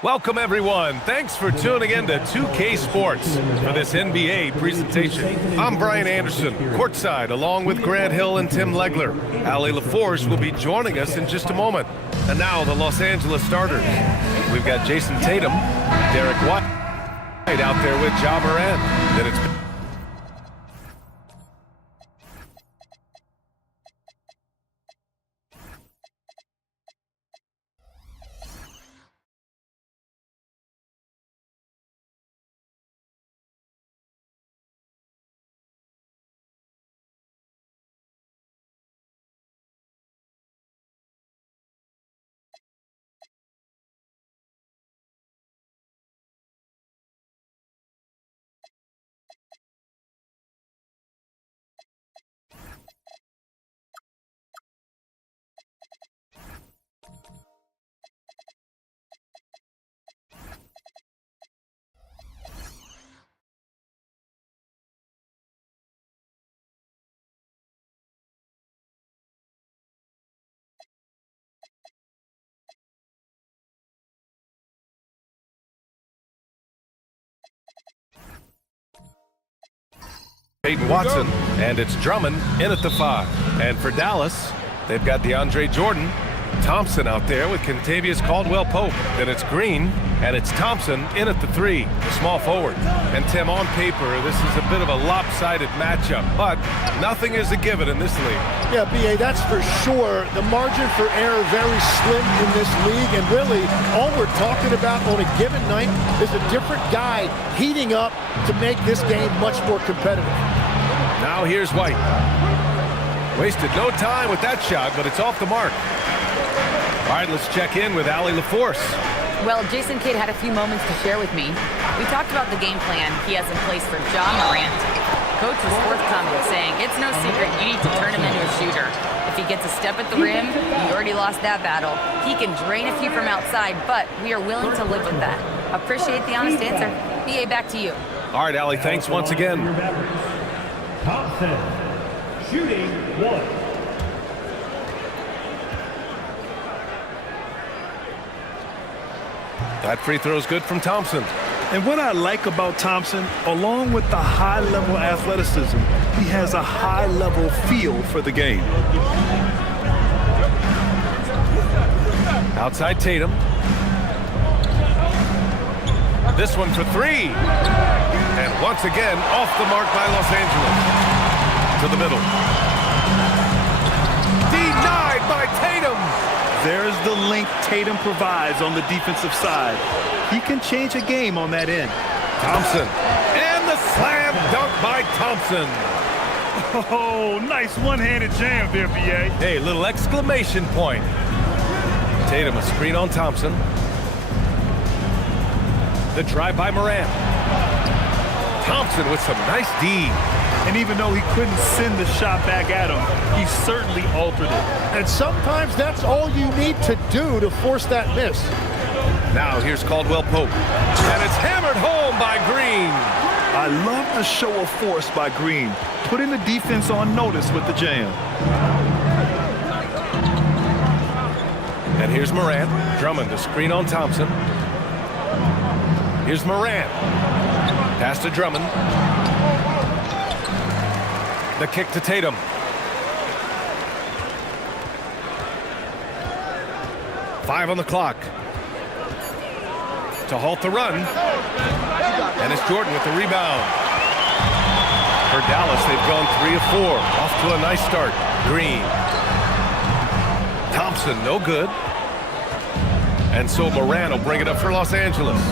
Welcome, everyone. Thanks for tuning in to 2K Sports for this NBA presentation. I'm Brian Anderson, courtside, along with Grant Hill and Tim Legler. Allie LaForce will be joining us in just a moment. And now the Los Angeles starters. We've got Jason Tatum, Derek White out there with Ja Morant. Then it's Peyton Watson, and it's Drummond in at the 5. And for Dallas, they've got DeAndre Jordan, Thompson out there with Kentavious Caldwell-Pope. Then it's Green, and it's Thompson in at the 3, the small forward. And Tim, on paper, this is a bit of a lopsided matchup, but nothing is a given in this league. Yeah, B.A., that's for sure. The margin for error very slim in this league, and really, all we're talking about on a given night is a different guy heating up to make this game much more competitive. Now here's White. Wasted no time with that shot, but it's off the mark. All right, let's check in with Allie LaForce. Well, Jason Kidd had a few moments to share with me. We talked about the game plan he has in place for Ja Morant. Coach was forthcoming, saying it's no secret you need to turn him into a shooter. If he gets a step at the rim, you already lost that battle. He can drain a few from outside, but we are willing to live with that. Appreciate the honest answer. B.A., back to you. All right, Allie, thanks once again. Thompson, shooting 1. That free throw is good from Thompson. And what I like about Thompson, along with the high-level athleticism, he has a high-level feel for the game. Outside Tatum. This one for 3. And once again, off the mark by Los Angeles. To the middle. Denied by Tatum. There's the link Tatum provides on the defensive side. He can change a game on that end. Thompson. And the slam dunk by Thompson. Oh, nice one-handed jam there, B.A. Hey, little exclamation point. Tatum, a screen on Thompson. The drive by Morant. Thompson with some nice D. And even though he couldn't send the shot back at him, he certainly altered it. And sometimes that's all you need to do to force that miss. Now here's Caldwell-Pope. And it's hammered home by Green. I love the show of force by Green, putting the defense on notice with the jam. And here's Morant. Drummond, a screen on Thompson. Here's Morant. Pass to Drummond. The kick to Tatum. Five on the clock. To halt the run. And it's Jordan with the rebound. For Dallas, they've gone 3 of 4. Off to a nice start. Green. Thompson, no good. And so Morant will bring it up for Los Angeles.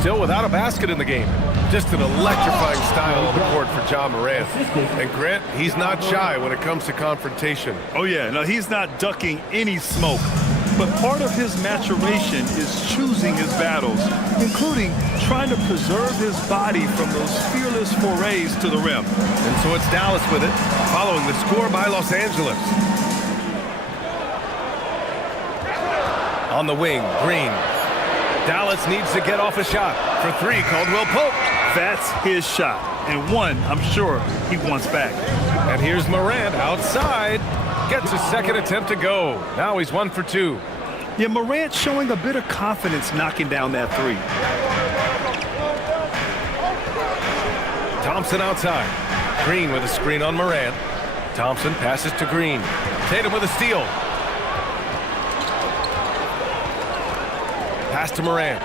Still without a basket in the game. Just an electrifying style on the court for Ja Morant. And Grant, he's not shy when it comes to confrontation. Oh yeah, no, he's not ducking any smoke. But part of his maturation is choosing his battles, including trying to preserve his body from those fearless forays to the rim. And so it's Dallas with it, following the score by Los Angeles. On the wing, Green. Dallas needs to get off a shot. For 3, Caldwell-Pope. That's his shot, and one I'm sure he wants back. And here's Morant outside. Gets a second attempt to go. Now he's 1 for 2. Yeah, Morant showing a bit of confidence knocking down that three. Thompson outside. Green with a screen on Morant. Thompson passes to Green. Tatum with a steal. Pass to Morant.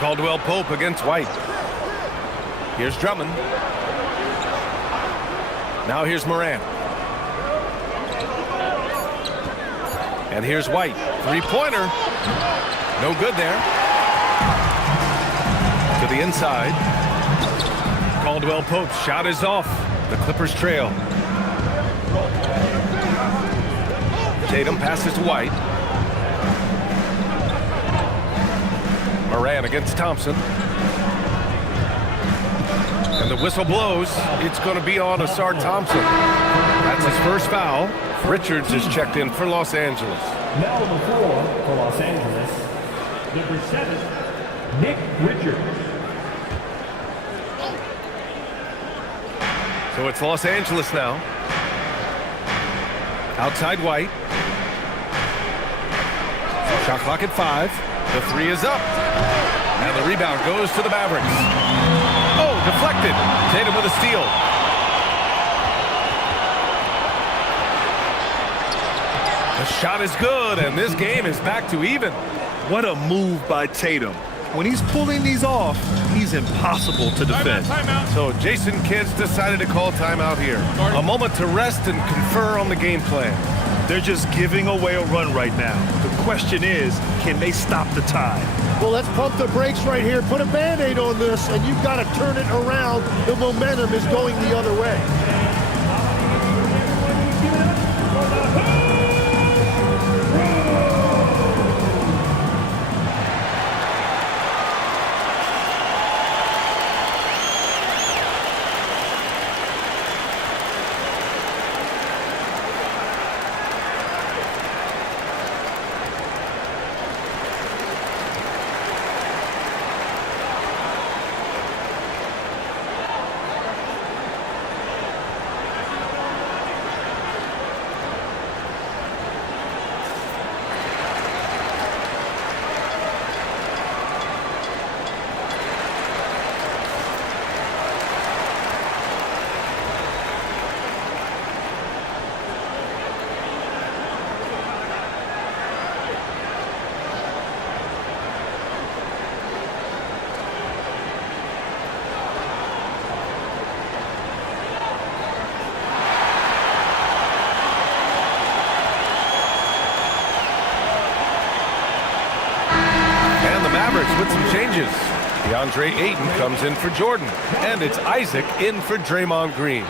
Caldwell Pope against White. Here's Drummond. Now here's Morant. And here's White. Three-pointer. No good there. To the inside. Caldwell Pope's shot is off. The Clippers trail. Tatum passes to White. Morant against Thompson. And the whistle blows. It's going to be on Asar Thompson. That's his first foul. Richards is checked in for Los Angeles. Now on the floor for Los Angeles, number 7, Nick Richards. So it's Los Angeles now. Outside White. Shot clock at 5. The three is up. And the rebound goes to the Mavericks. Oh, deflected. Tatum with a steal. The shot is good, and this game is back to even. What a move by Tatum. When he's pulling these off, he's impossible to defend. So Jason Kidd's decided to call timeout here. A moment to rest and confer on the game plan. They're just giving away a run right now. The question is, can they stop the tide? Well, let's pump the brakes right here. Put a Band-Aid on this, and you've got to turn it around. The momentum is going the other way. Mavericks with some changes. DeAndre Ayton comes in for Jordan, and it's Isaac in for Draymond Green.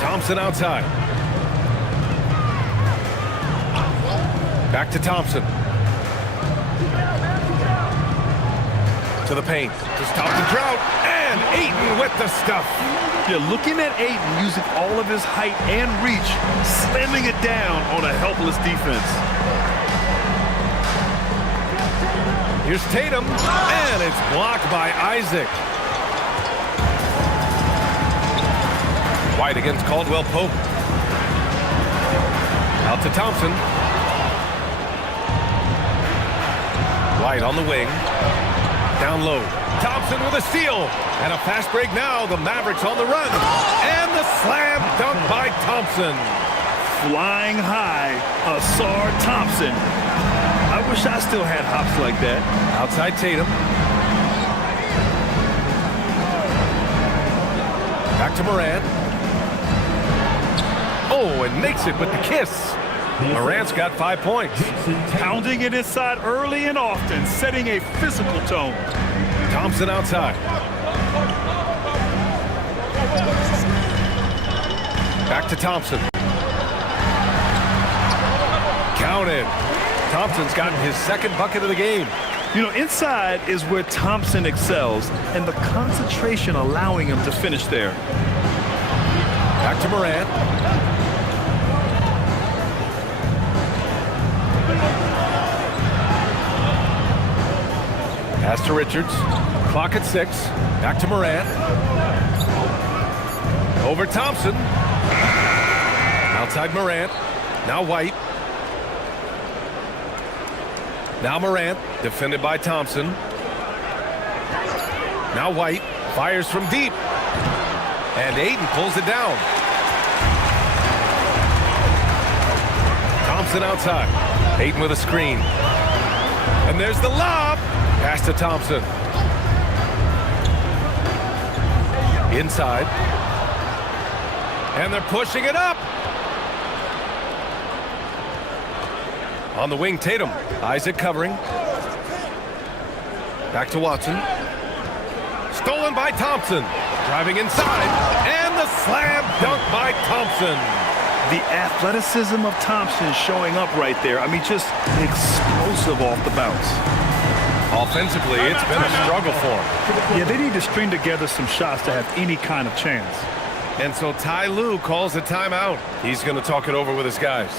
Thompson outside. Back to Thompson. To the paint. To stop the drought. And Ayton with the stuff. You're looking at Ayton using all of his height and reach, slamming it down on a helpless defense. Here's Tatum. And it's blocked by Isaac. White against Caldwell Pope. Out to Thompson. White on the wing. Down low. Thompson with a steal. And a fast break now. The Mavericks on the run. And the slam dunk by Thompson. Flying high, Asar Thompson. I wish I still had hops like that. Outside Tatum. Back to Morant. Oh, and makes it with the kiss. Morant's got 5 points. Pounding it inside early and often, setting a physical tone. Thompson outside. Back to Thompson. Counted. Thompson's gotten his second bucket of the game. You know, inside is where Thompson excels, and the concentration allowing him to finish there. Back to Morant. Pass to Richards. Clock at 6. Back to Morant. Over Thompson. Outside Morant. Now White. Now Morant. Defended by Thompson. Now White. Fires from deep. And Ayton pulls it down. Thompson outside. Ayton with a screen. And there's the lob. Pass to Thompson. Inside. And they're pushing it up. On the wing, Tatum. Isaac covering. Back to Watson. Stolen by Thompson. Driving inside. And the slam dunk by Thompson. The athleticism of Thompson showing up right there. I mean, just explosive off the bounce. Offensively, it's been a struggle for him. Yeah, they need to string together some shots to have any kind of chance. And so Ty Lue calls a timeout. He's going to talk it over with his guys.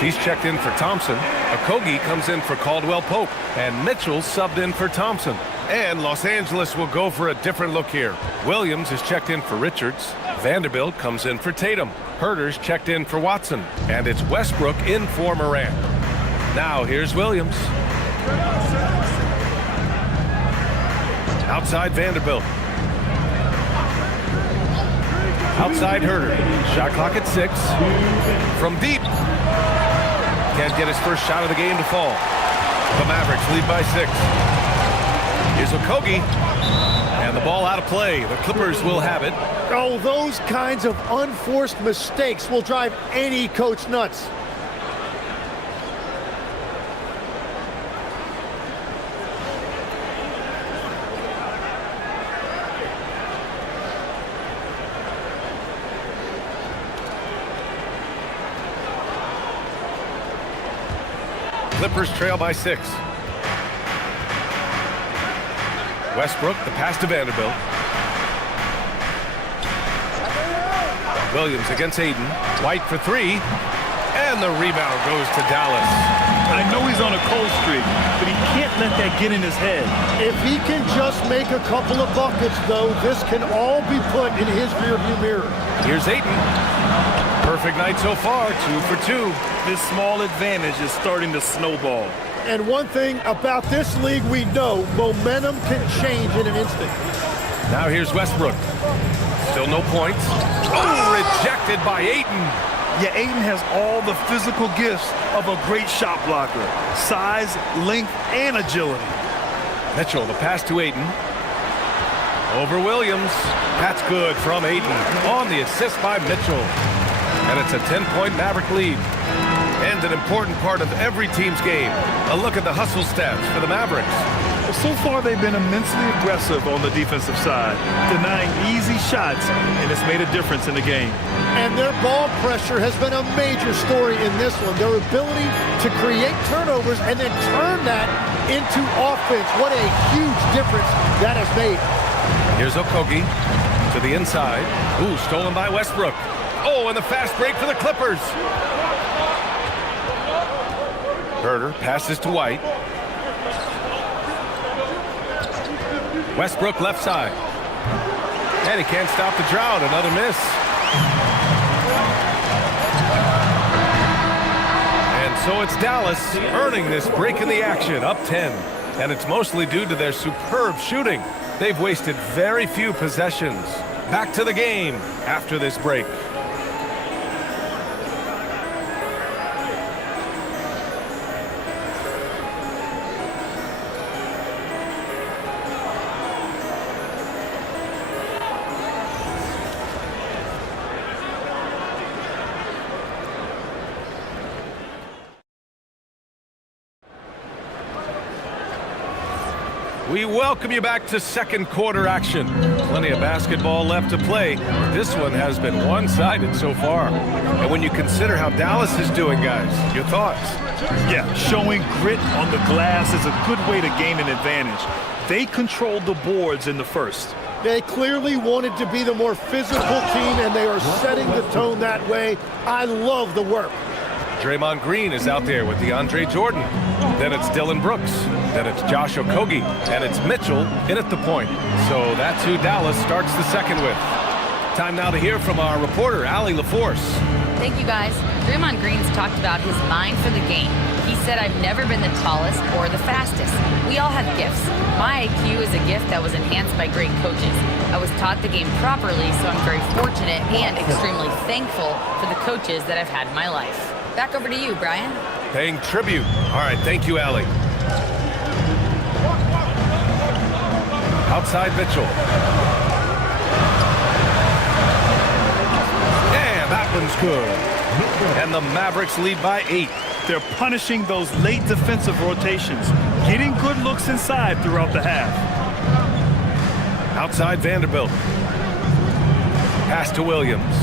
He's checked in for Thompson. Okogie comes in for Caldwell Pope. And Mitchell subbed in for Thompson. And Los Angeles will go for a different look here. Williams is checked in for Richards. Vanderbilt comes in for Tatum. Herter's checked in for Watson. And it's Westbrook in for Morant. Now here's Williams. Outside Vanderbilt. Outside Herter. Shot clock at 6. From deep. Can't get his first shot of the game to fall. The Mavericks lead by 6. Here's Okogie. And the ball out of play. The Clippers will have it. Oh, those kinds of unforced mistakes will drive any coach nuts. Clippers trail by 6. Westbrook, the pass to Vanderbilt. Williams against Ayton. White for 3. And the rebound goes to Dallas. I know he's on a cold streak, but he can't let that get in his head. If he can just make a couple of buckets, though, this can all be put in his rearview mirror. Here's Ayton. Perfect night so far, 2 for 2. This small advantage is starting to snowball. And one thing about this league we know, momentum can change in an instant. Now here's Westbrook. Still no points. Oh, rejected by Ayton. Yeah, Ayton has all the physical gifts of a great shot blocker. Size, length, and agility. Mitchell, the pass to Ayton. Over Williams. That's good from Ayton. On the assist by Mitchell. And it's a 10-point Maverick lead. And an important part of every team's game. A look at the hustle stats for the Mavericks. Well, so far they've been immensely aggressive on the defensive side, denying easy shots, and it's made a difference in the game. And their ball pressure has been a major story in this one. Their ability to create turnovers and then turn that into offense. What a huge difference that has made. Here's Okogie to the inside. Ooh, stolen by Westbrook. Oh, and the fast break for the Clippers. Herter passes to White. Westbrook left side. And he can't stop the drought. Another miss. And so it's Dallas earning this break in the action, up 10. And it's mostly due to their superb shooting. They've wasted very few possessions. Back to the game after this break. We welcome you back to second quarter action. Plenty of basketball left to play. This one has been one-sided so far. And when you consider how Dallas is doing, guys, your thoughts? Yeah, showing grit on the glass is a good way to gain an advantage. They controlled the boards in the first. They clearly wanted to be the more physical team, and they are setting the tone that way. I love the work. Draymond Green is out there with DeAndre Jordan. Then it's Dylan Brooks. Then it's Josh Okogie. And it's Mitchell in at the point. So that's who Dallas starts the second with. Time now to hear from our reporter, Allie LaForce. Thank you, guys. Draymond Green's talked about his mind for the game. He said, I've never been the tallest or the fastest. We all have gifts. My IQ is a gift that was enhanced by great coaches. I was taught the game properly, so I'm very fortunate and extremely thankful for the coaches that I've had in my life. Back over to you, Brian. Paying tribute. All right, thank you, Allie. Outside Mitchell. And that one's good. And the Mavericks lead by 8. They're punishing those late defensive rotations, getting good looks inside throughout the half. Outside Vanderbilt. Pass to Williams.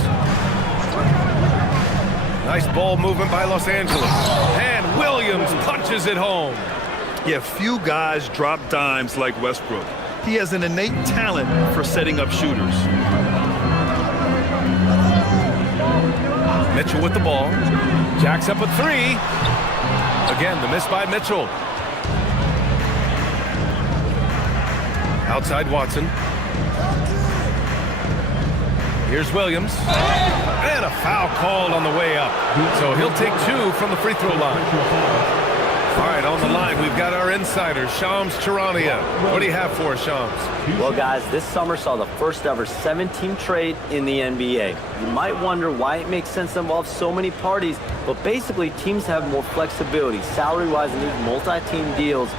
Nice ball movement by Los Angeles. And Williams punches it home. Yeah, few guys drop dimes like Westbrook. He has an innate talent for setting up shooters. Mitchell with the ball. Jacks up a 3. Again, the miss by Mitchell. Outside Watson. Here's Williams. And a foul called on the way up. So he'll take 2 from the free throw line. All right, on the line, we've got our insider, Shams Charania. What do you have for us, Shams? Well, guys, this summer saw the first ever 7-team trade in the NBA. You might wonder why it makes sense to involve so many parties, but basically teams have more flexibility salary-wise in these multi-team deals.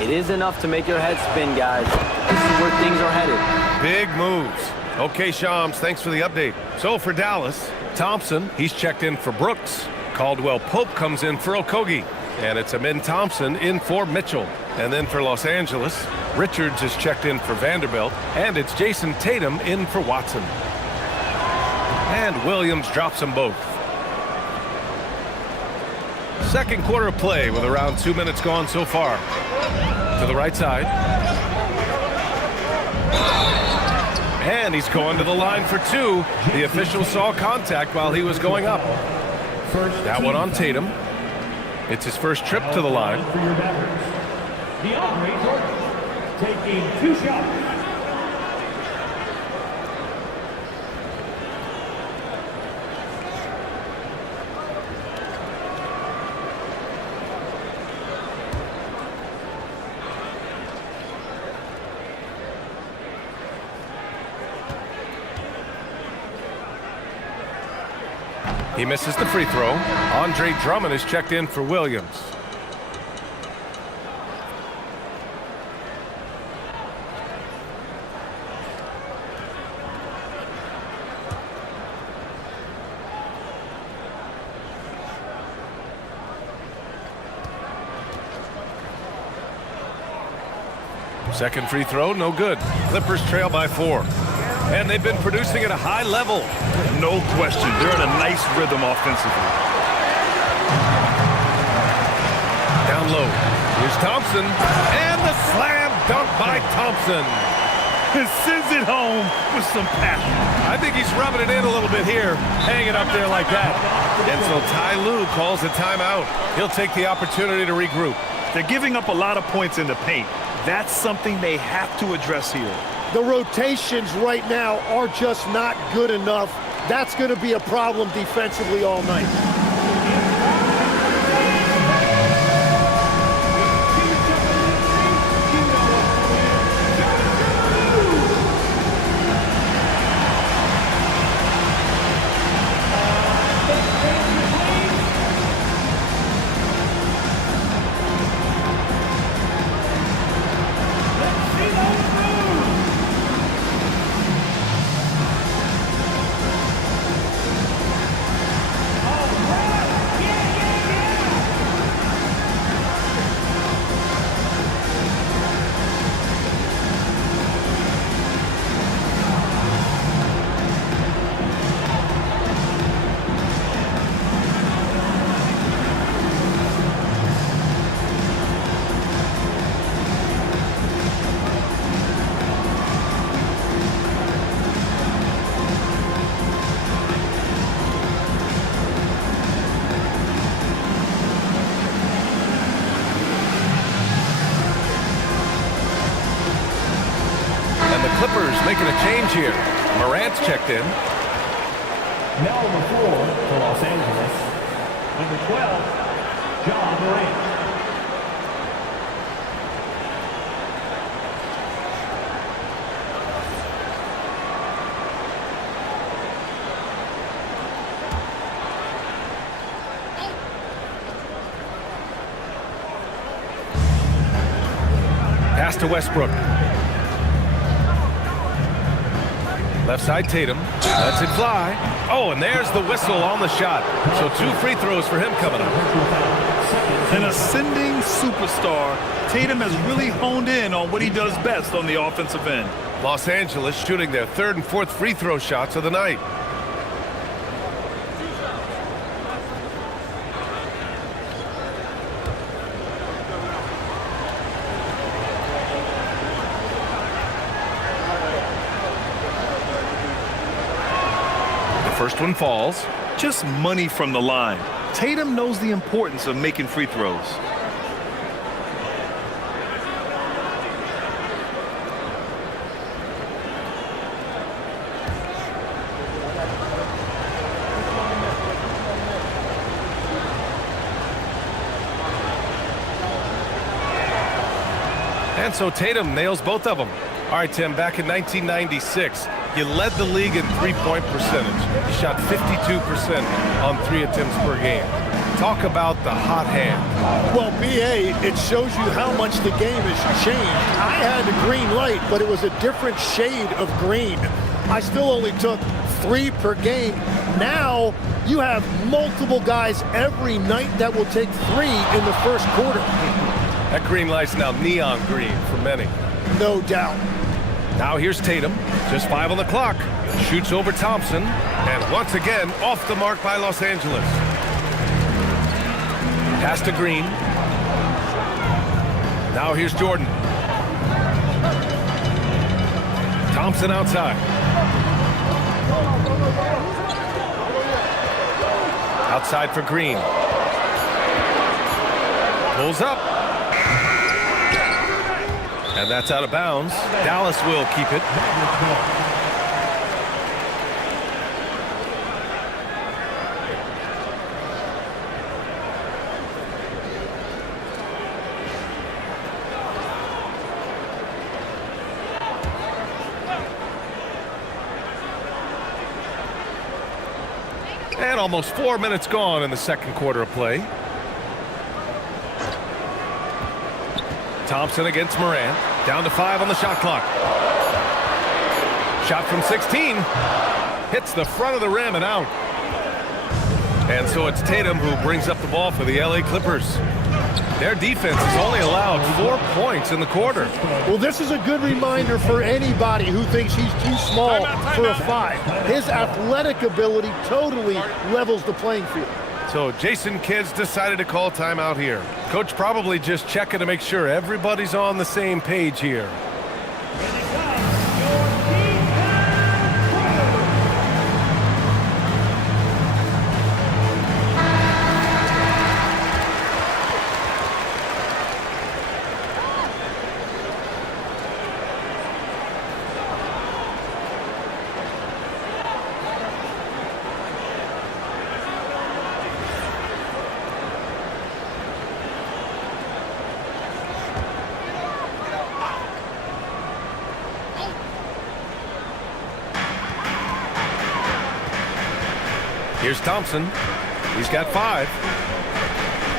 It is enough to make your head spin, guys. This is where things are headed. Big moves. Okay, Shams, thanks for the update. So for Dallas, Thompson, he's checked in for Brooks. Caldwell Pope comes in for Okogie. And it's Amin Thompson in for Mitchell. And then for Los Angeles, Richards is checked in for Vanderbilt. And it's Jason Tatum in for Watson. And Williams drops them both. Second quarter of play with around 2 minutes gone so far. To the right side. And he's going to the line for 2. The official saw contact while he was going up. That one on Tatum. It's his first trip to the line. For your Mavericks, DeAndre Jordan taking 2 shots. He misses the free throw. Andre Drummond is checked in for Williams. Second free throw, no good. Clippers trail by 4. And they've been producing at a high level. No question. They're in a nice rhythm offensively. Down low. Here's Thompson. And the slam dunk by Thompson. And sends it home with some passion. I think he's rubbing it in a little bit here. Hang it up there like that. And so Ty Lue calls a timeout. He'll take the opportunity to regroup. They're giving up a lot of points in the paint. That's something they have to address here. The rotations right now are just not good enough. That's going to be a problem defensively all night. Clippers making a change here. Morant's checked in. Now number 4 for Los Angeles. Number 12, John Morant. Pass to Westbrook. Left side Tatum. Lets it fly. Oh, and there's the whistle on the shot. So 2 free throws for him coming up. An ascending superstar, Tatum has really honed in on what he does best on the offensive end. Los Angeles shooting their 3rd and 4th free throw shots of the night. First one falls. Just money from the line. Tatum knows the importance of making free throws. And so Tatum nails both of them. All right, Tim, back in 1996, you led the league in three-point percentage. You shot 52% on 3 attempts per game. Talk about the hot hand. Well, BA, it shows you how much the game has changed. I had a green light, but it was a different shade of green. I still only took 3 per game. Now you have multiple guys every night that will take 3 in the first quarter. That green light's now neon green for many. No doubt. Now here's Tatum, just 5 on the clock. Shoots over Thompson, and once again, off the mark by Los Angeles. Pass to Green. Now here's Jordan. Thompson outside. Outside for Green. Pulls up. And that's out of bounds. Dallas will keep it. And almost 4 minutes gone in the second quarter of play. Thompson against Morant. Down to 5 on the shot clock. Shot from 16. Hits the front of the rim and out. And so it's Tatum who brings up the ball for the LA Clippers. Their defense has only allowed 4 points in the quarter. Well, this is a good reminder for anybody who thinks he's too small for a 5. His athletic ability totally levels the playing field. So Jason Kidd's decided to call timeout here. Coach probably just checking to make sure everybody's on the same page here. Here's Thompson. He's got 5.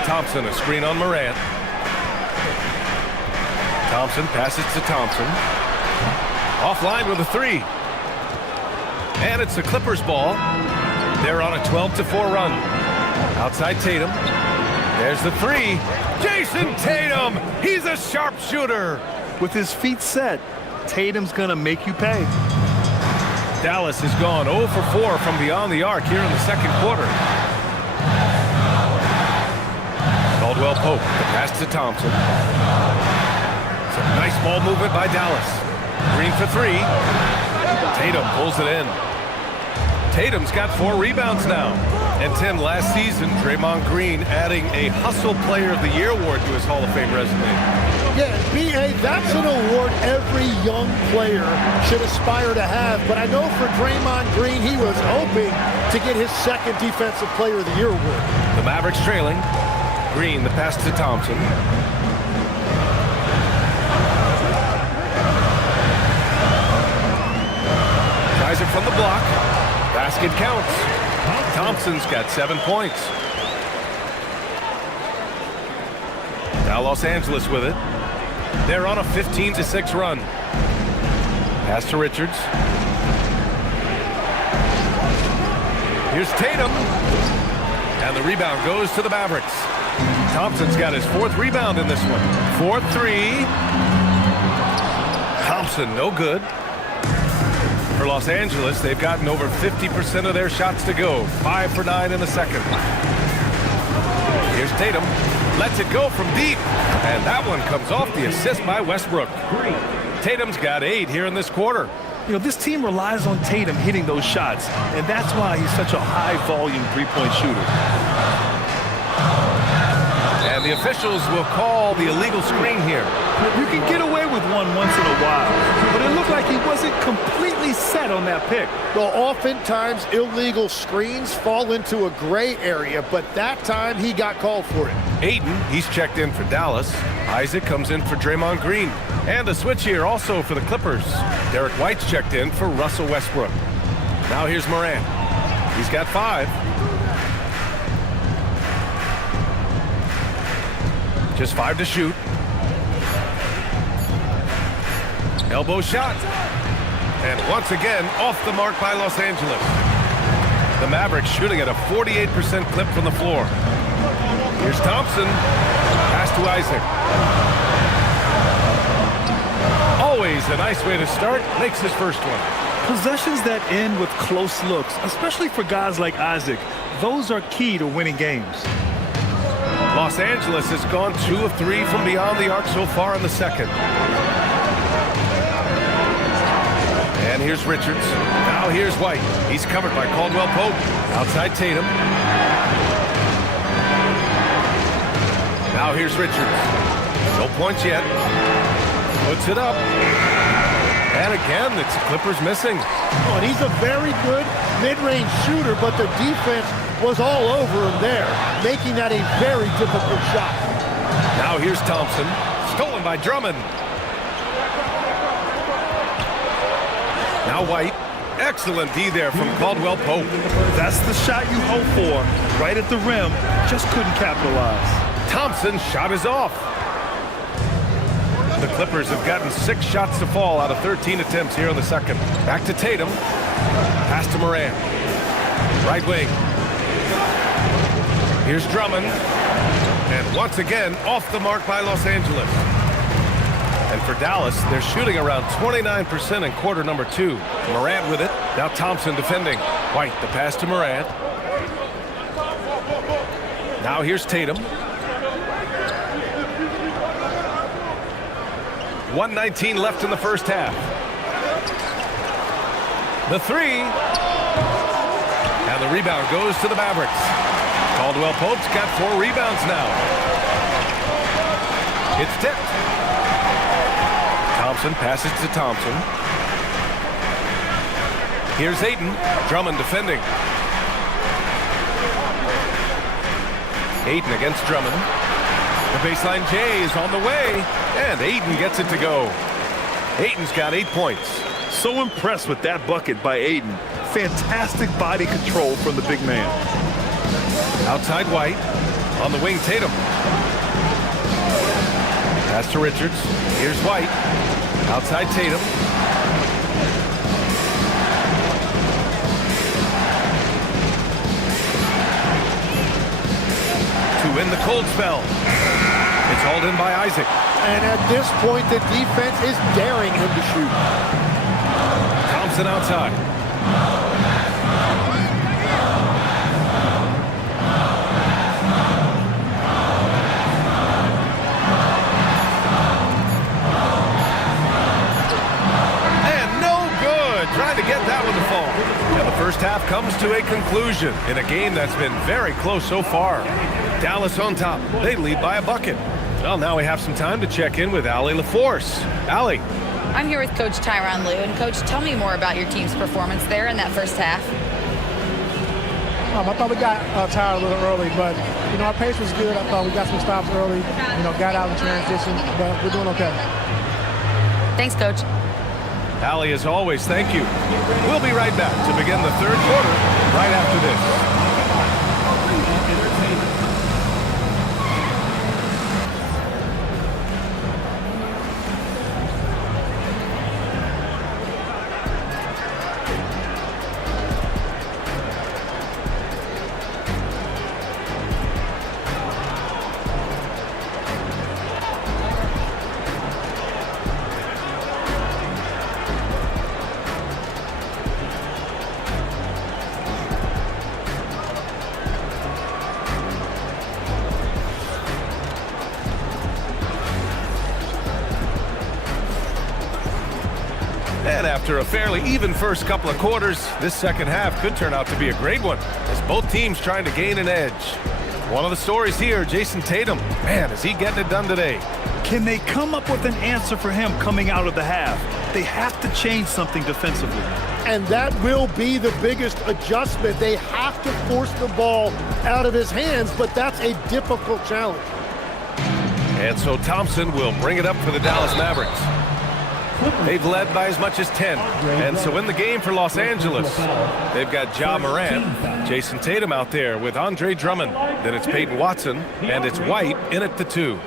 Thompson, a screen on Morant. Thompson passes to Thompson. Offline with a 3. And it's the Clippers ball. They're on a 12-4 run. Outside Tatum. There's the 3. Jason Tatum! He's a sharpshooter! With his feet set, Tatum's gonna make you pay. Dallas has gone 0 for 4 from beyond the arc here in the second quarter. Caldwell Pope, the pass to Thompson. Some nice ball movement by Dallas. Green for 3. Tatum pulls it in. Tatum's got 4 rebounds now. And Tim, last season, Draymond Green adding a Hustle Player of the Year award to his Hall of Fame resume. Yeah, BA, that's an award every young player should aspire to have. But I know for Draymond Green, he was hoping to get his second Defensive Player of the Year award. The Mavericks trailing. Green, the pass to Thompson. Tries it from the block. Basket counts. Thompson's got 7 points. Now Los Angeles with it. They're on a 15-6 run. Pass to Richards. Here's Tatum. And the rebound goes to the Mavericks. Thompson's got his 4th rebound in this one. 4-3. Thompson, no good. For Los Angeles, they've gotten over 50% of their shots to go. 5 for 9 in the second. Here's Tatum. Lets it go from deep. And that one comes off the assist by Westbrook. Tatum's got 8 here in this quarter. You know, this team relies on Tatum hitting those shots, and that's why he's such a high-volume three-point shooter. And the officials will call the illegal screen here. You can get away with one once in a while, but it looked like he wasn't completely set on that pick. Well, oftentimes illegal screens fall into a gray area, but that time he got called for it. Ayton, he's checked in for Dallas. Isaac comes in for Draymond Green. And a switch here also for the Clippers. Derek White's checked in for Russell Westbrook. Now here's Morant. He's got 5. Just 5 to shoot. Elbow shot. And once again, off the mark by Los Angeles. The Mavericks shooting at a 48% clip from the floor. Here's Thompson. Pass to Isaac. Always a nice way to start. Makes his first one. Possessions that end with close looks, especially for guys like Isaac, those are key to winning games. Los Angeles has gone 2 of 3 from beyond the arc so far in the second. And here's Richards. Now here's White. He's covered by Caldwell Pope. Outside Tatum. Now here's Richards. No points yet. Puts it up. And again, it's Clippers missing. Oh, and he's a very good mid-range shooter, but the defense was all over him there, making that a very difficult shot. Now here's Thompson. Stolen by Drummond. Now White. Excellent D there from Caldwell Pope. That's the shot you hope for. Right at the rim. Just couldn't capitalize. Thompson's shot is off. The Clippers have gotten 6 shots to fall out of 13 attempts here in the second. Back to Tatum. Pass to Morant. Right wing. Here's Drummond. And once again, off the mark by Los Angeles. And for Dallas, they're shooting around 29% in quarter number 2. Morant with it. Now Thompson defending. White, the pass to Morant. Now here's Tatum. 1:19 left in the first half. The 3. And the rebound goes to the Mavericks. Caldwell Pope's got 4 rebounds now. It's tipped. Thompson passes to Thompson. Here's Ayton. Drummond defending. Ayton against Drummond. The baseline J is on the way. And Ayton gets it to go. Ayton's got 8 points. So impressed with that bucket by Ayton. Fantastic body control from the big man. Outside White. On the wing, Tatum. Pass to Richards. Here's White. Outside Tatum. To win the cold spell. It's hauled in by Isaac. And at this point, the defense is daring him to shoot. Thompson outside. And no good. Trying to get that one to fall. And the first half comes to a conclusion in a game that's been very close so far. Dallas on top. They lead by a bucket. Well, now we have some time to check in with Allie LaForce. Allie. I'm here with Coach Tyronn Lue. And Coach, tell me more about your team's performance there in that first half. I thought we got tired a little early, but, our pace was good. I thought we got some stops early, got out in transition, but we're doing okay. Thanks, Coach. Allie, as always, thank you. We'll be right back to begin the third quarter right after this. And after a fairly even first couple of quarters, this second half could turn out to be a great one, as both teams trying to gain an edge. One of the stories here, Jason Tatum. Man, is he getting it done today. Can they come up with an answer for him coming out of the half? They have to change something defensively. And that will be the biggest adjustment. They have to force the ball out of his hands, but that's a difficult challenge. And so Thompson will bring it up for the Dallas Mavericks. They've led by as much as 10. And so in the game for Los Angeles, they've got Ja Morant, Jason Tatum out there with Andre Drummond. Then it's Peyton Watson, and it's White in at the 2.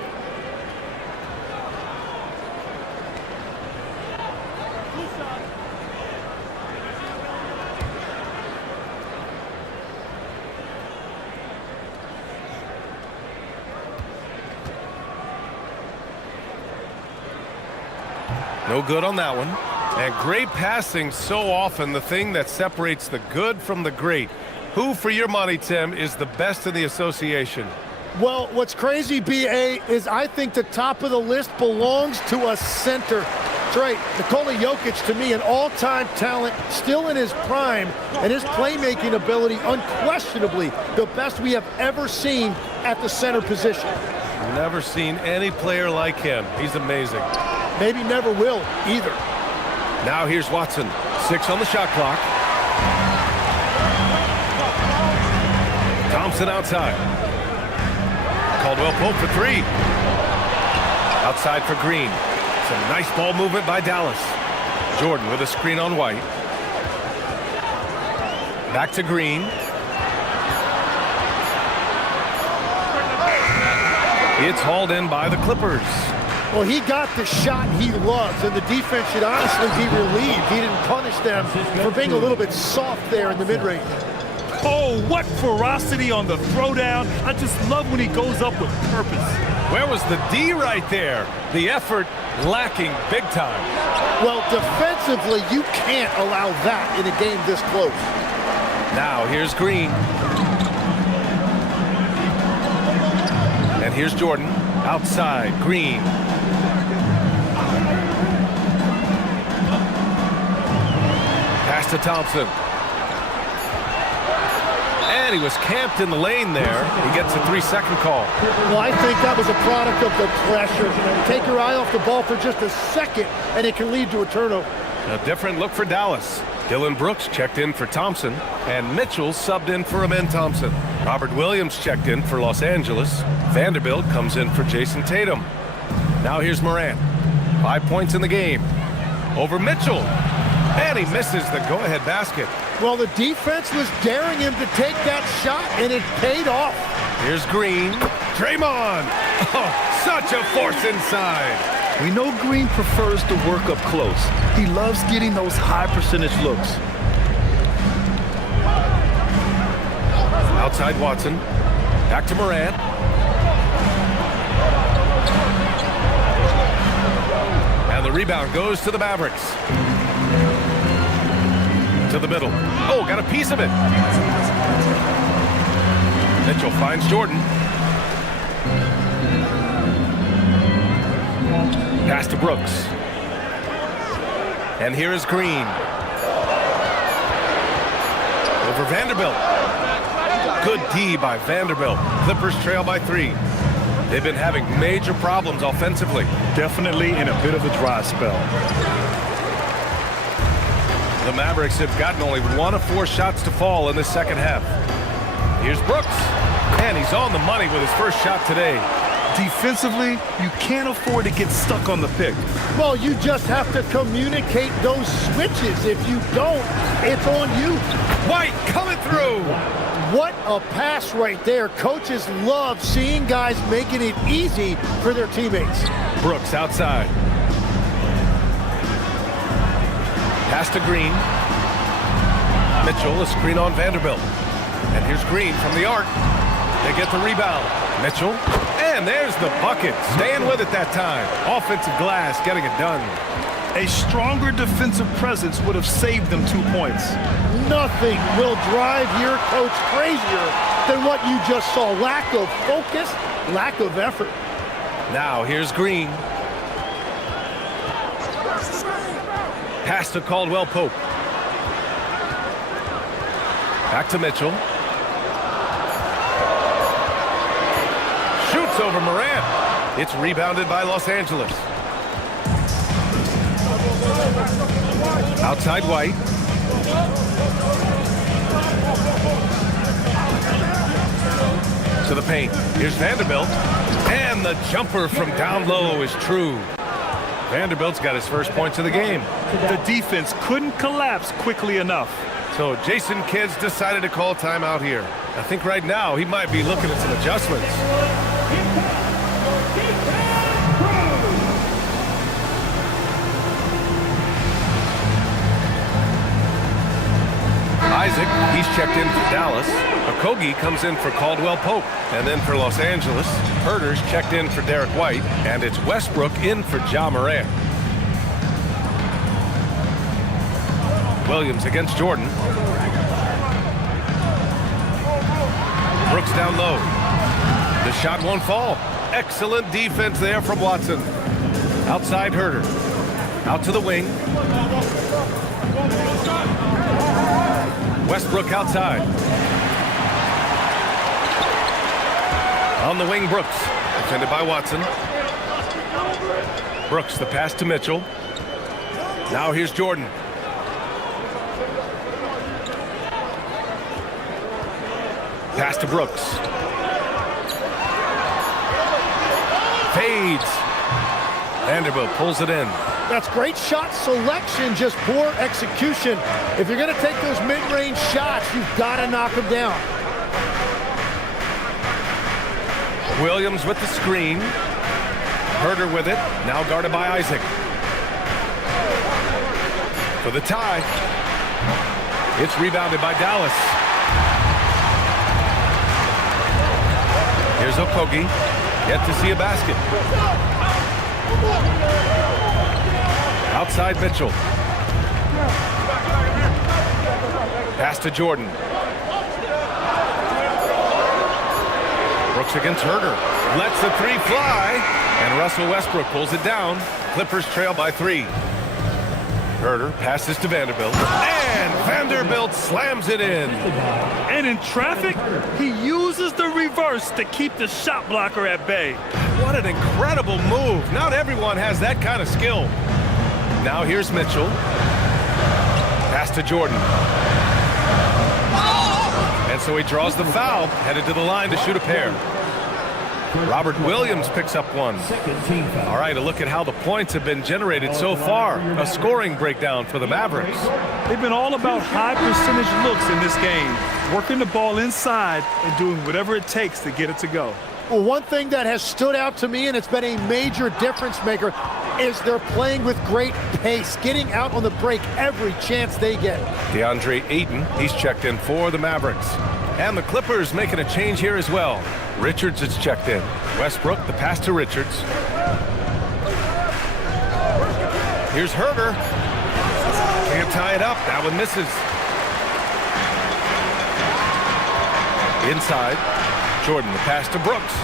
No good on that one. And great passing, so often the thing that separates the good from the great. Who, for your money, Tim, is the best in the association? Well, what's crazy, B.A., is I think the top of the list belongs to a center. That's right. Nikola Jokic, to me, an all-time talent, still in his prime, and his playmaking ability, unquestionably, the best we have ever seen at the center position. Never seen any player like him. He's amazing. Maybe never will either. Now here's Watson. 6 on the shot clock. Thompson outside. Caldwell Pope for 3. Outside for Green. Some nice ball movement by Dallas. Jordan with a screen on White. Back to Green. It's hauled in by the Clippers. Well, he got the shot he loves, and the defense should honestly be relieved. He didn't punish them for being a little bit soft there in the mid-range. Oh, what ferocity on the throwdown. I just love when he goes up with purpose. Where was the D right there? The effort lacking big time. Well, defensively, you can't allow that in a game this close. Now, here's Green. And here's Jordan. Outside, Green. Pass to Thompson. And he was camped in the lane there. He gets a 3-second call. Well, I think that was a product of the pressure. Take your eye off the ball for just a second, and it can lead to a turnover. A different look for Dallas. Dillon Brooks checked in for Thompson, and Mitchell subbed in for Amen Thompson. Robert Williams checked in for Los Angeles. Vanderbilt comes in for Jason Tatum. Now here's Morant. 5 points in the game. Over Mitchell. And he misses the go-ahead basket. Well, the defense was daring him to take that shot, and it paid off. Here's Green. Draymond. Oh, such a force inside. We know Green prefers to work up close. He loves getting those high percentage looks. Outside Watson. Back to Morant. And the rebound goes to the Mavericks. To the middle. Oh, got a piece of it. Mitchell finds Jordan. Pass to Brooks. And here is Green. Over Vanderbilt. Good D by Vanderbilt. Clippers trail by 3. They've been having major problems offensively. Definitely in a bit of a dry spell. The Mavericks have gotten only 1 of 4 shots to fall in the second half. Here's Brooks, and he's on the money with his first shot today. Defensively, you can't afford to get stuck on the pick. Well, you just have to communicate those switches. If you don't, it's on you. White coming through. What a pass right there. Coaches love seeing guys making it easy for their teammates. Brooks outside. Pass to Green. Mitchell, a screen on Vanderbilt. And here's Green from the arc. They get the rebound. Mitchell, and there's the bucket. Staying with it that time. Offensive glass, getting it done. A stronger defensive presence would have saved them 2 points. Nothing will drive your coach crazier than what you just saw. Lack of focus, lack of effort. Now here's Green. Pass to Caldwell Pope. Back to Mitchell. Shoots over Morant. It's rebounded by Los Angeles. Outside White. To the paint. Here's Vanderbilt. And the jumper from down low is true. Vanderbilt's got his first points of the game. The defense couldn't collapse quickly enough. So Jason Kidd's decided to call timeout here. I think right now he might be looking at some adjustments. Isaac, he's checked in for Dallas. Okogie comes in for Caldwell Pope. And then for Los Angeles, Herter's checked in for Derek White. And it's Westbrook in for Ja Morant. Williams against Jordan. Brooks down low. The shot won't fall. Excellent defense there from Watson. Outside Herter. Out to the wing. Westbrook outside. On the wing, Brooks. Defended by Watson. Brooks, the pass to Mitchell. Now here's Jordan. Pass to Brooks. Fades. Vanderbilt pulls it in. That's great shot selection, just poor execution. If you're going to take those mid-range shots, you've got to knock them down. Williams with the screen. Herter with it. Now guarded by Isaac. For the tie. It's rebounded by Dallas. Here's Okogie. Yet to see a basket. Outside Mitchell. Pass to Jordan. Brooks against Herter. Lets the three fly. And Russell Westbrook pulls it down. Clippers trail by 3. Herter passes to Vanderbilt. And Vanderbilt slams it in. And in traffic, he uses the reverse to keep the shot blocker at bay. What an incredible move. Not everyone has that kind of skill. Now here's Mitchell. Pass to Jordan. And so he draws the foul, headed to the line to shoot a pair. Robert Williams picks up one. All right, a look at how the points have been generated so far. A scoring breakdown for the Mavericks. They've been all about high percentage looks in this game, working the ball inside and doing whatever it takes to get it to go. Well, one thing that has stood out to me, and it's been a major difference maker, is they're playing with great pace, getting out on the break every chance they get. DeAndre Ayton, he's checked in for the Mavericks. And the Clippers making a change here as well. Richards is checked in. Westbrook, the pass to Richards. Here's Herter. Can't tie it up. That one misses. Inside. Jordan, the pass to Brooks.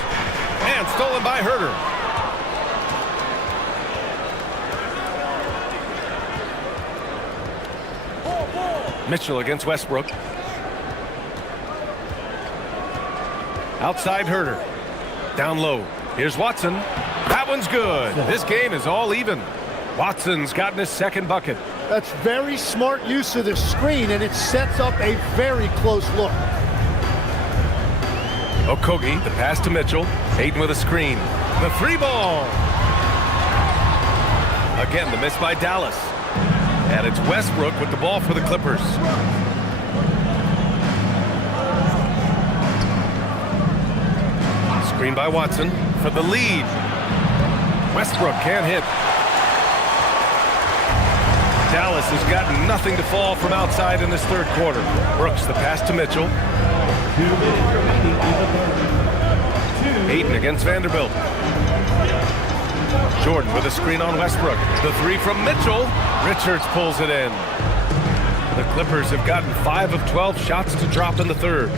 And stolen by Herter. Mitchell against Westbrook. Outside Herter. Down low. Here's Watson. That one's good. This game is all even. Watson's gotten his second bucket. That's very smart use of the screen, and it sets up a very close look. Okogie, the pass to Mitchell. Hayden with a screen. The three ball. Again, the miss by Dallas. And it's Westbrook with the ball for the Clippers. Screen by Watson for the lead. Westbrook can't hit. Dallas has gotten nothing to fall from outside in this third quarter. Brooks, the pass to Mitchell. 2 minutes remaining in the third. Hayden against Vanderbilt. Jordan with a screen on Westbrook. The three from Mitchell. Richards pulls it in. The Clippers have gotten 5 of 12 shots to drop in the third.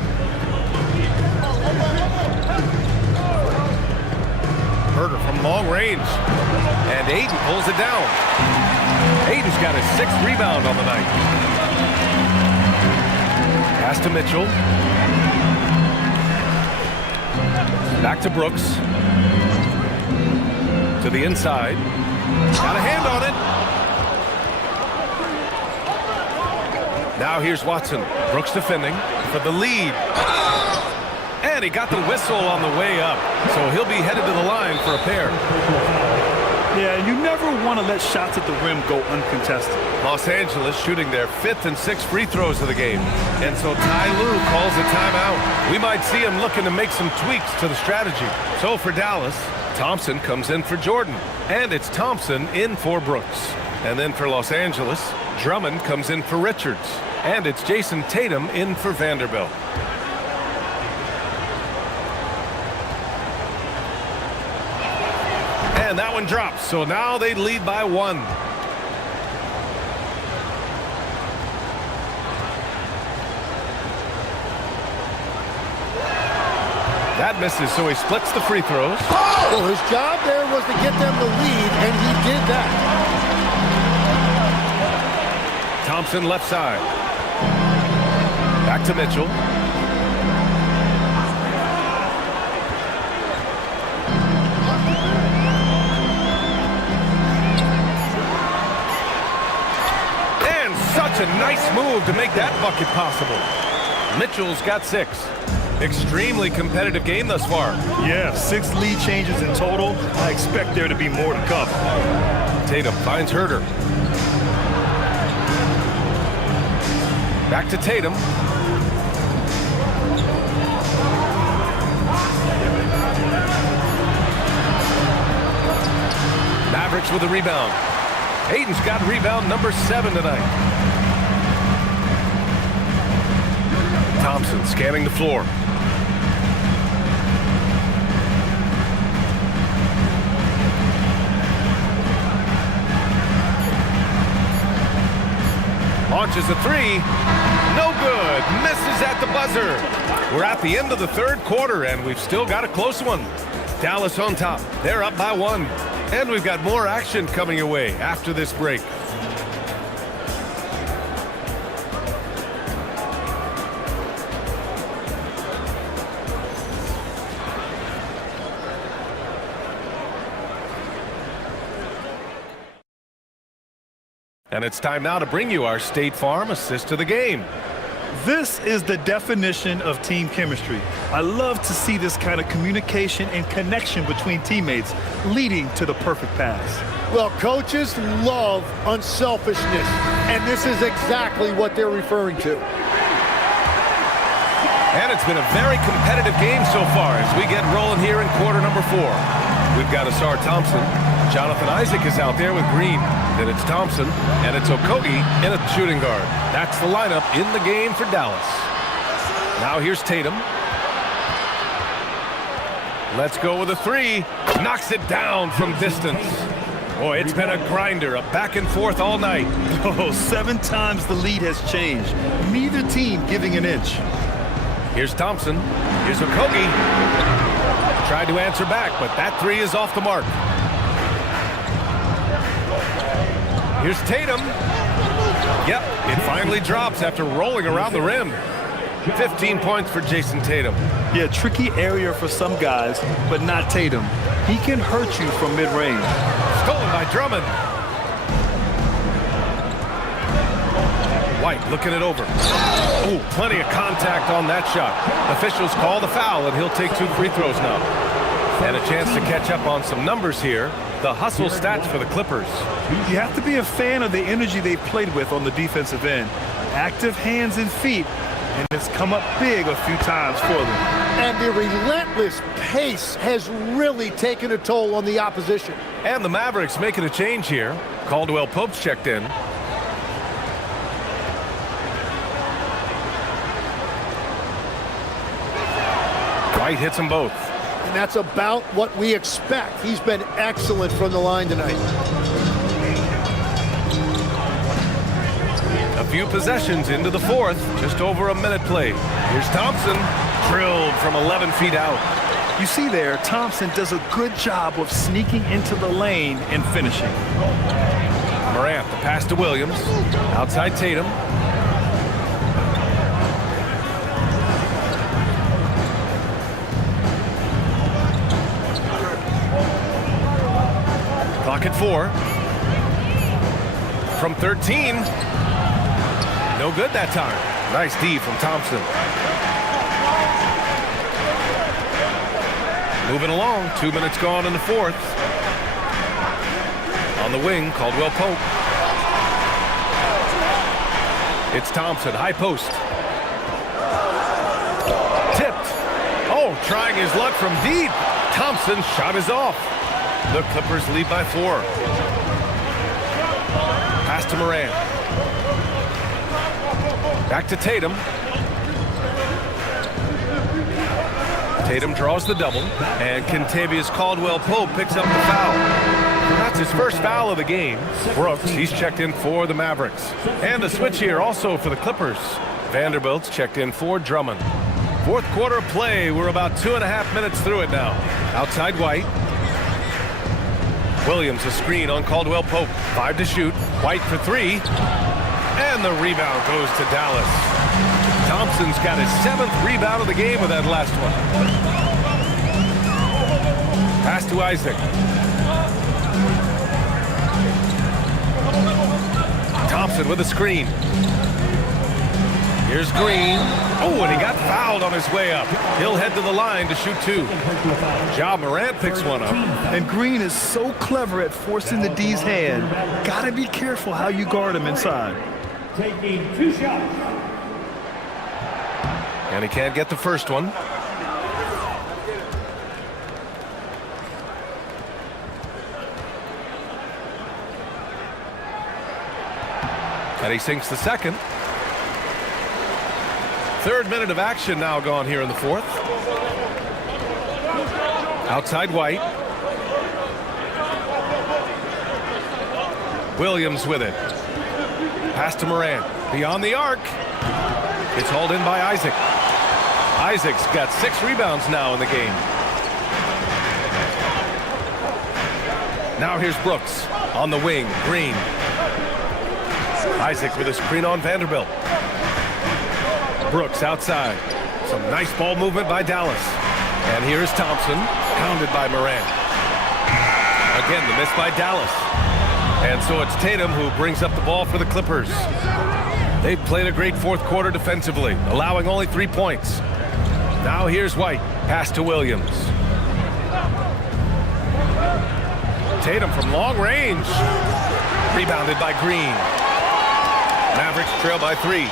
Herter from long range. And Hayden pulls it down. Hayden's got his 6th rebound on the night. Pass to Mitchell. Back to Brooks. To the inside. Got a hand on it. Now here's Watson. Brooks defending for the lead. And he got the whistle on the way up. So he'll be headed to the line for a pair. Yeah, you never want to let shots at the rim go uncontested. Los Angeles shooting their 5th and 6th free throws of the game. And so Ty Lue calls a timeout. We might see him looking to make some tweaks to the strategy. So for Dallas, Thompson comes in for Jordan. And it's Thompson in for Brooks. And then for Los Angeles, Drummond comes in for Richards. And it's Jason Tatum in for Vanderbilt. And that one drops, so now they lead by 1. That misses, so he splits the free throws. Well, his job there was to get them the lead, and he did that. Thompson left side. Back to Mitchell. Such a nice move to make that bucket possible. Mitchell's got 6. Extremely competitive game thus far. Yeah, 6 lead changes in total. I expect there to be more to come. Tatum finds Herter. Back to Tatum. Mavericks with a rebound. Hayden's got rebound number 7 tonight. Thompson scanning the floor. Launches a 3. No good. Misses at the buzzer. We're at the end of the third quarter, and we've still got a close one. Dallas on top. They're up by 1. And we've got more action coming your way after this break. And it's time now to bring you our State Farm assist of the game. This is the definition of team chemistry. I love to see this kind of communication and connection between teammates leading to the perfect pass. Well, coaches love unselfishness, and this is exactly what they're referring to. And it's been a very competitive game so far as we get rolling here in quarter number 4. We've got Asar Thompson. Jonathan Isaac is out there with Green. Then it's Thompson, and it's Okogie in a shooting guard. That's the lineup in the game for Dallas. Now here's Tatum. Let's go with a 3. Knocks it down from distance. Boy, it's been a grinder, a back and forth all night. Oh, 7 times the lead has changed. Neither team giving an inch. Here's Thompson. Here's Okogie. Tried to answer back, but that 3 is off the mark. Here's Tatum. Yep, it finally drops after rolling around the rim. 15 points for Jason Tatum. Yeah, tricky area for some guys, but not Tatum. He can hurt you from mid-range. Stolen by Drummond. White looking it over. Oh, plenty of contact on that shot. Officials call the foul, and he'll take 2 free throws now. And a chance to catch up on some numbers here. The hustle stats for the Clippers. You have to be a fan of the energy they've played with on the defensive end. Active hands and feet, and it's come up big a few times for them. And the relentless pace has really taken a toll on the opposition. And the Mavericks making a change here. Caldwell Pope's checked in. White hits them both. And that's about what we expect. He's been excellent from the line tonight. A few possessions into the fourth. Just over a minute played. Here's Thompson. Drilled from 11 feet out. You see there, Thompson does a good job of sneaking into the lane and finishing. Morant, the pass to Williams. Outside Tatum. Clock at 4. From 13. No good that time. Nice D from Thompson. Moving along. 2 minutes gone in the fourth. On the wing, Caldwell Pope. It's Thompson, high post. Tipped. Oh, trying his luck from deep. Thompson's shot is off. The Clippers lead by 4. Pass to Morant. Back to Tatum. Tatum draws the double, and Kentavious Caldwell-Pope picks up the foul. That's his first foul of the game. Brooks, he's checked in for the Mavericks. And a switch here also for the Clippers. Vanderbilt's checked in for Drummond. Fourth quarter play. We're about 2.5 minutes through it now. Outside White. Williams a screen on Caldwell-Pope. 5 to shoot. White for 3. And the rebound goes to Dallas. Thompson's got his 7th rebound of the game with that last one. Pass to Isaac. Thompson with a screen. Here's Green. Oh, and he got fouled on his way up. He'll head to the line to shoot 2. Ja Morant picks one up. And Green is so clever at forcing the D's hand. Gotta be careful how you guard him inside. Taking 2 shots. And he can't get the first one. And he sinks the second. 3rd minute of action now gone here in the fourth. Outside White. Williams with it. Pass to Morant. Beyond the arc. It's hauled in by Isaac. Isaac's got 6 rebounds now in the game. Now here's Brooks on the wing. Green. Isaac with a screen on Vanderbilt. Brooks outside. Some nice ball movement by Dallas. And here's Thompson, pounded by Morant. Again, the miss by Dallas. And so it's Tatum who brings up the ball for the Clippers. They've played a great fourth quarter defensively, allowing only 3 points. Now here's White. Pass to Williams. Tatum from long range. Rebounded by Green. Mavericks trail by 3.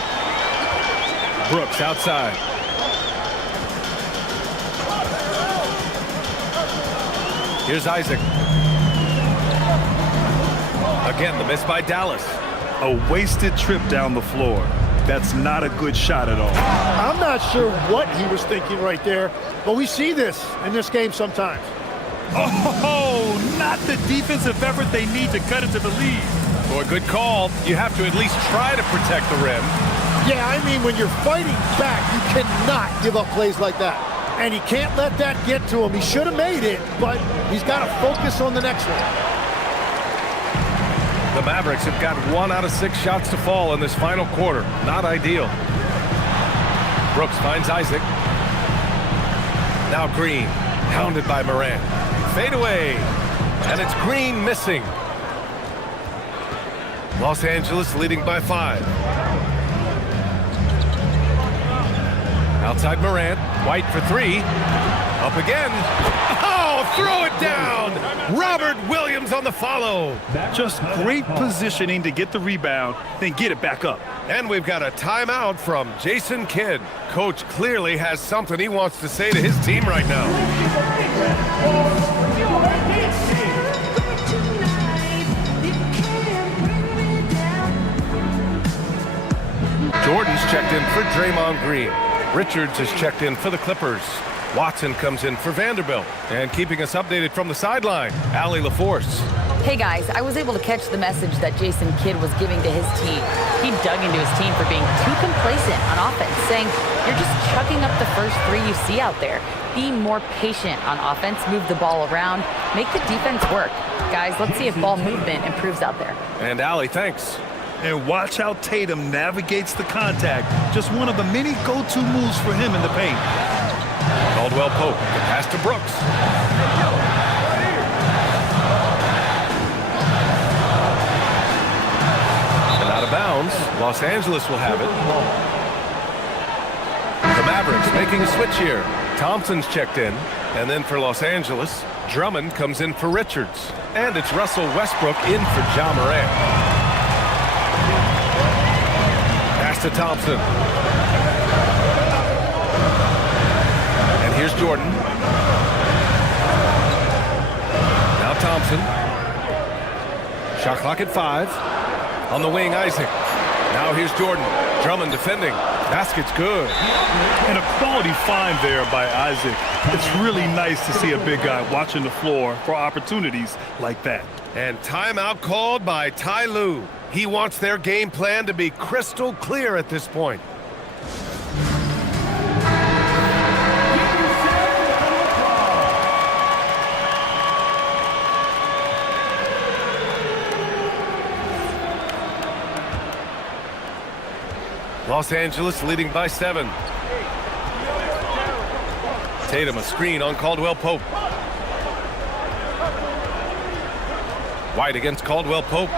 Brooks outside. Here's Isaac. Again, the miss by Dallas. A wasted trip down the floor. That's not a good shot at all. I'm not sure what he was thinking right there, but we see this in this game sometimes. Oh, not the defensive effort they need to cut into the lead. Boy, good call. You have to at least try to protect the rim. Yeah, I mean, when you're fighting back, you cannot give up plays like that. And he can't let that get to him. He should have made it, but he's got to focus on the next one. The Mavericks have got 1 out of 6 shots to fall in this final quarter. Not ideal. Brooks finds Isaac. Now Green, hounded by Morant. Fade away, and it's Green missing. Los Angeles leading by 5. Outside Morant, White for 3. Up again. Oh, throw it down. Robert Williams on the follow. Just great positioning to get the rebound, then get it back up. And we've got a timeout from Jason Kidd. Coach clearly has something he wants to say to his team right now. Jordan's checked in for Draymond Green. Richards is checked in for the Clippers. Watson comes in for Vanderbilt. And keeping us updated from the sideline, Allie LaForce. Hey guys, I was able to catch the message that Jason Kidd was giving to his team. He dug into his team for being too complacent on offense, saying, you're just chucking up the first 3 you see out there. Be more patient on offense, move the ball around, make the defense work. Guys, let's see if ball movement improves out there. And Allie, thanks. And watch how Tatum navigates the contact. Just one of the many go-to moves for him in the paint. Caldwell Pope, the pass to Brooks. And out of bounds, Los Angeles will have it. The Mavericks making a switch here. Thompson's checked in. And then for Los Angeles, Drummond comes in for Richards. And it's Russell Westbrook in for Ja Morant. To Thompson. And here's Jordan. Now Thompson. Shot clock at 5. On the wing, Isaac. Now here's Jordan. Drummond defending. Basket's good. And a quality find there by Isaac. It's really nice to see a big guy watching the floor for opportunities like that. And timeout called by Ty Lue. He wants their game plan to be crystal clear at this point. Los Angeles leading by 7. Tatum a screen on Caldwell Pope. White against Caldwell Pope.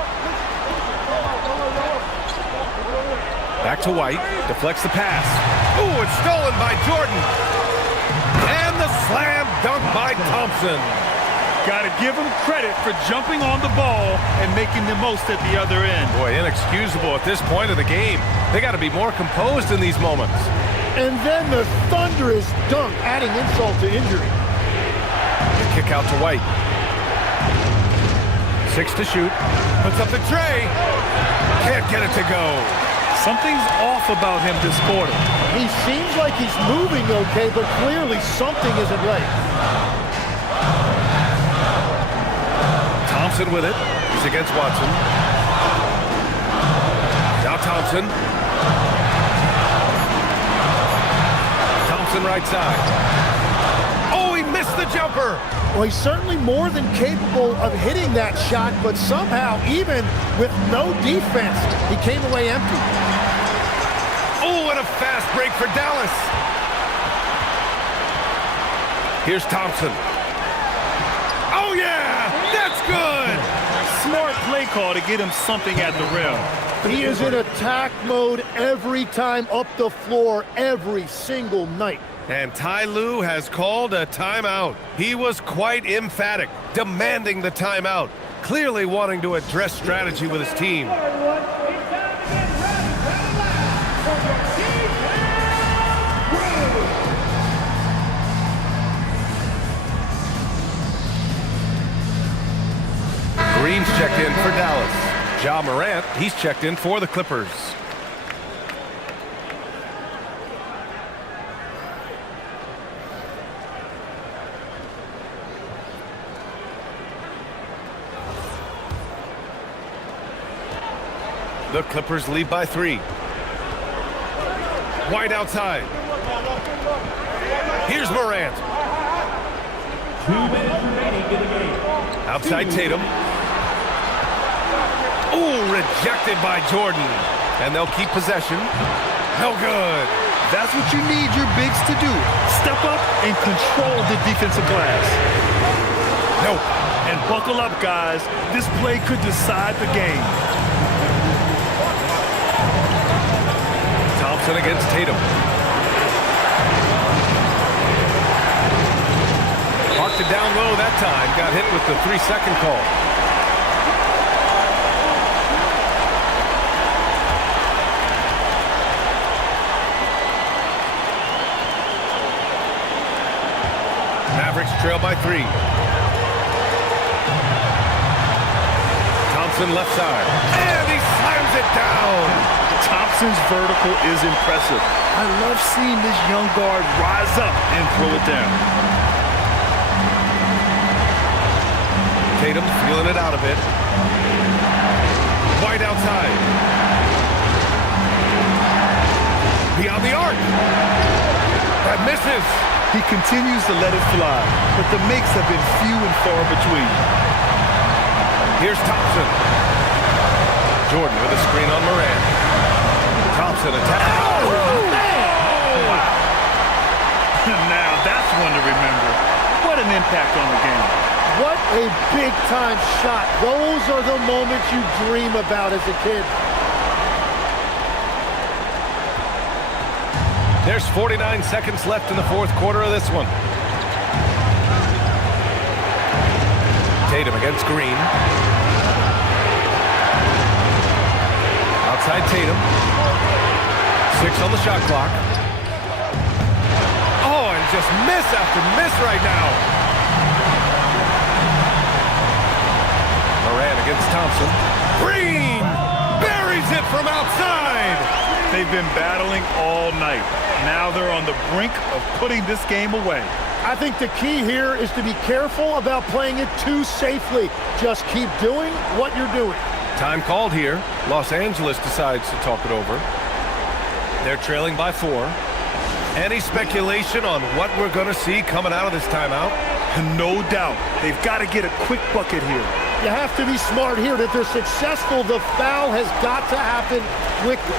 Back to White, deflects the pass. Ooh, it's stolen by Jordan. And the slam dunk by Thompson. Got to give him credit for jumping on the ball and making the most at the other end. Boy, inexcusable at this point of the game. They got to be more composed in these moments. And then the thunderous dunk, adding insult to injury. The kick out to White. 6 to shoot. Puts up the tray. Can't get it to go. Something's off about him this quarter. He seems like he's moving okay, but clearly something isn't right. Thompson with it. He's against Watson. Now Thompson. Thompson right side. Oh, he missed the jumper. Well, he's certainly more than capable of hitting that shot, but somehow, even with no defense, he came away empty. Oh, and a fast break for Dallas. Here's Thompson. Oh, yeah, that's good. Smart play call to get him something at the rim. He is in attack mode every time up the floor, every single night. And Ty Lue has called a timeout. He was quite emphatic, demanding the timeout, clearly wanting to address strategy with his team. Green's checked in for Dallas. Ja Morant, he's checked in for the Clippers. The Clippers lead by 3. White outside. Here's Morant. 2 minutes remaining in the game. Outside Tatum. Ooh, rejected by Jordan. And they'll keep possession. No good. That's what you need your bigs to do. Step up and control the defensive glass. Nope. And buckle up, guys. This play could decide the game. Thompson against Tatum. Marked it down low that time. Got hit with the 3-second call. Mavericks trail by 3. Thompson left side. And he slams it down. Thompson's vertical is impressive. I love seeing this young guard rise up and throw it down. Tatum feeling it out a bit. White outside. Beyond the arc. That misses. He continues to let it fly, but the makes have been few and far between. Here's Thompson. Jordan with a screen on Moran. Thompson attacks. Oh, man! Now that's one to remember. What an impact on the game. What a big-time shot. Those are the moments you dream about as a kid. There's 49 seconds left in the fourth quarter of this one. Tatum against Green. Outside Tatum. 6 on the shot clock. Oh, and just miss after miss right now. Moran against Thompson. Green buries it from outside. They've been battling all night. Now they're on the brink of putting this game away. I think the key here is to be careful about playing it too safely. Just keep doing what you're doing. Time called here. Los Angeles decides to talk it over. They're trailing by 4. Any speculation on what we're going to see coming out of this timeout? No doubt. They've got to get a quick bucket here. You have to be smart here. If they're successful, the foul has got to happen quickly.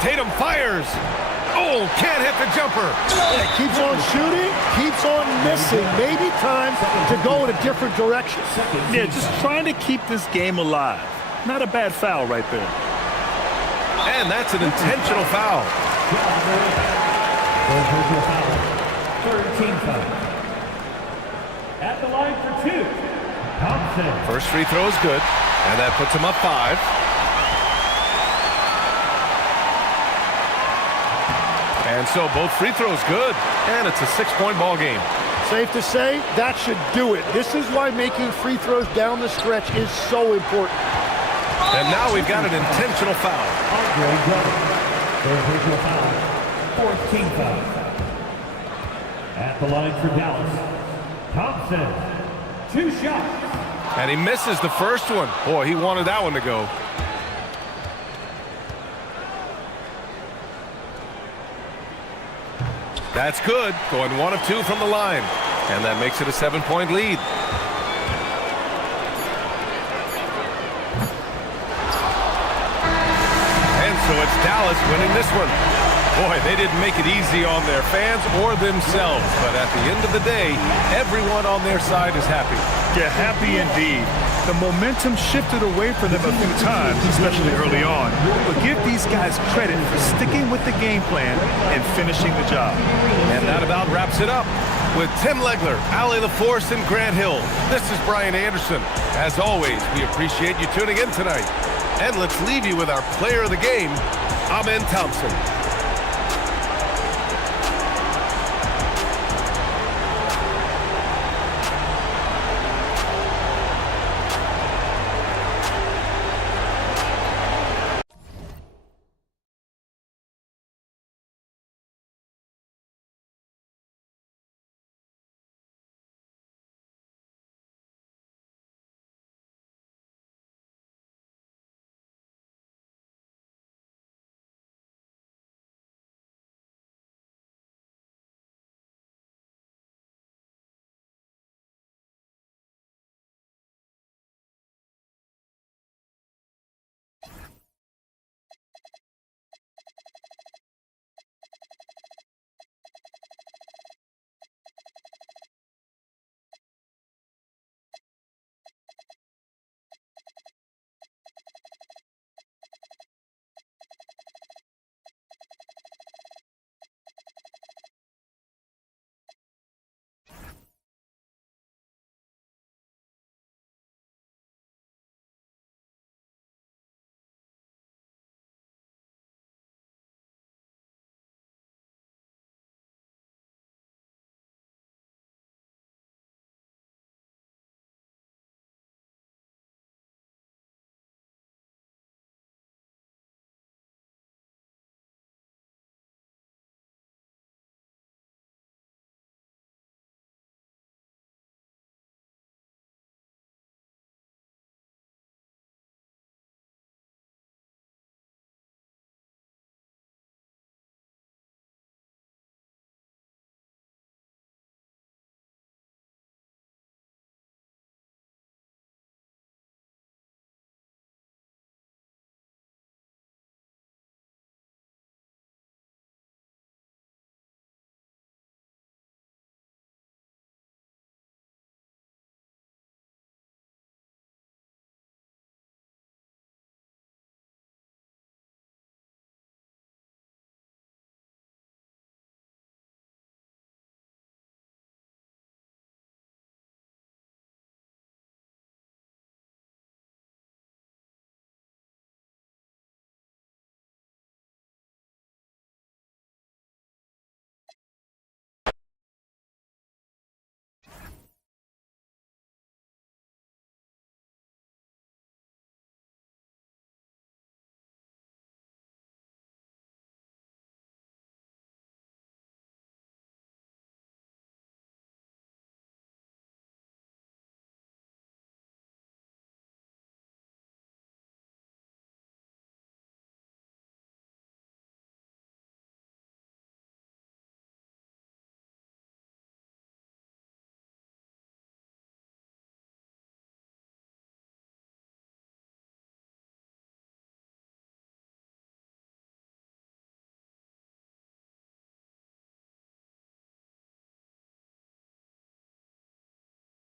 Tatum fires. Oh, can't hit the jumper. Yeah, keeps on shooting, keeps on missing. Maybe time to go in a different direction. Yeah, just trying to keep this game alive. Not a bad foul right there. And that's an intentional foul. Third team foul. At the line for 2, Thompson. First free throw is good, and that puts him up 5. And so both free throws good, and it's a 6-point ball game. Safe to say, that should do it. This is why making free throws down the stretch is so important. And now we've got an intentional foul. Third personal foul. Fourth team foul. At the line for Dallas, Thompson. 2 shots. And he misses the first one. Boy, he wanted that one to go. That's good. Going 1 of 2 from the line. And that makes it a 7-point lead. And so it's Dallas winning this one. Boy, they didn't make it easy on their fans or themselves. But at the end of the day, everyone on their side is happy. Yeah, happy indeed. The momentum shifted away from them a few times, especially early on. But give these guys credit for sticking with the game plan and finishing the job. And that about wraps it up. With Tim Legler, Ali LaForce, and Grant Hill, this is Brian Anderson. As always, we appreciate you tuning in tonight. And let's leave you with our player of the game, Amen Thompson.